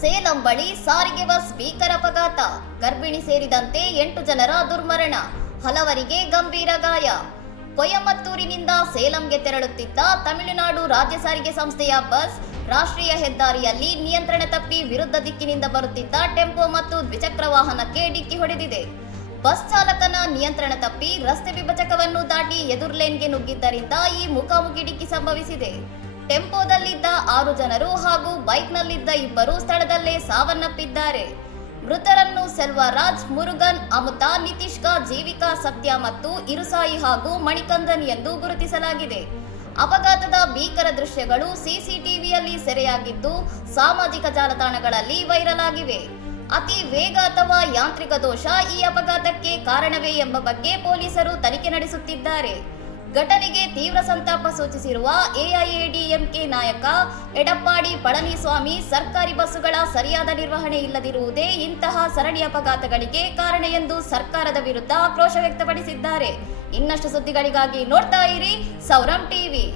ಸೇಲಂ ಬಳಿ ಸಾರಿಗೆ ಬಸ್ ಭೀಕರ ಅಪಘಾತ, ಗರ್ಭಿಣಿ ಸೇರಿದಂತೆ 8 ಜನರ ದುರ್ಮರಣ, ಹಲವರಿಗೆ ಗಂಭೀರ ಗಾಯ. ಕೊಯಮತ್ತೂರಿನಿಂದ ಸೇಲಂಗೆ ತೆರಳುತ್ತಿದ್ದ ತಮಿಳುನಾಡು ರಾಜ್ಯ ಸಾರಿಗೆ ಸಂಸ್ಥೆಯ ಬಸ್ ರಾಷ್ಟ್ರೀಯ ಹೆದ್ದಾರಿಯಲ್ಲಿ ನಿಯಂತ್ರಣ ತಪ್ಪಿ ವಿರುದ್ಧ ದಿಕ್ಕಿನಿಂದ ಬರುತ್ತಿದ್ದ ಟೆಂಪೋ ಮತ್ತು ದ್ವಿಚಕ್ರ ವಾಹನಕ್ಕೆ ಡಿಕ್ಕಿ ಹೊಡೆದಿದೆ. ಬಸ್ ಚಾಲಕನ ನಿಯಂತ್ರಣ ತಪ್ಪಿ ರಸ್ತೆ ವಿಭಜಕವನ್ನು ದಾಟಿ ಎದುರು ಲೇನ್ಗೆ ನುಗ್ಗಿದ್ದರಿಂದ ಈ ಮುಖಾಮುಖಿ ಡಿಕ್ಕಿ ಸಂಭವಿಸಿದೆ. ಟೆಂಪೋದಲ್ಲಿದ್ದ 6 ಜನರು ಹಾಗೂ ಬೈಕ್ನಲ್ಲಿದ್ದ 2 ಸ್ಥಳದಲ್ಲೇ ಸಾವನ್ನಪ್ಪಿದ್ದಾರೆ. ಮೃತರನ್ನು ಸೆಲ್ವರಾಜ್, ಮುರುಗನ್, ಅಮೃತಾ, ನಿತೀಶ್ಕಾ, ಜೀವಿಕಾ, ಸತ್ಯ ಮತ್ತು ಇರುಸಾಯಿ ಹಾಗೂ ಮಣಿಕಂದನ್ ಎಂದು ಗುರುತಿಸಲಾಗಿದೆ. ಅಪಘಾತದ ಭೀಕರ ದೃಶ್ಯಗಳು ಸಿಸಿಟಿವಿಯಲ್ಲಿ ಸೆರೆಯಾಗಿದ್ದು ಸಾಮಾಜಿಕ ಜಾಲತಾಣಗಳಲ್ಲಿ ವೈರಲ್ ಆಗಿವೆ. ಅತಿ ವೇಗ ಅಥವಾ ಯಾಂತ್ರಿಕ ದೋಷ ಈ ಅಪಘಾತಕ್ಕೆ ಕಾರಣವೇ ಎಂಬ ಬಗ್ಗೆ ಪೊಲೀಸರು ತನಿಖೆ ನಡೆಸುತ್ತಿದ್ದಾರೆ. ಘಟನೆಗೆ ತೀವ್ರ ಸಂತಾಪ ಸೂಚಿಸಿರುವ ಎಐಎಡಿಎಂಕೆ ನಾಯಕ ಎಡಪ್ಪಾಡಿ ಪಳನಿಸ್ವಾಮಿ, ಸರ್ಕಾರಿ ಬಸ್ಸುಗಳ ಸರಿಯಾದ ನಿರ್ವಹಣೆ ಇಲ್ಲದಿರುವುದೇ ಇಂತಹ ಸರಣಿ ಅಪಘಾತಗಳಿಗೆ ಕಾರಣ ಎಂದು ಸರ್ಕಾರದ ವಿರುದ್ಧ ಆಕ್ರೋಶ ವ್ಯಕ್ತಪಡಿಸಿದ್ದಾರೆ. ಇನ್ನಷ್ಟು ಸುದ್ದಿಗಳಿಗಾಗಿ ನೋಡ್ತಾ ಇರಿ ಸೌರಂ ಟಿವಿ.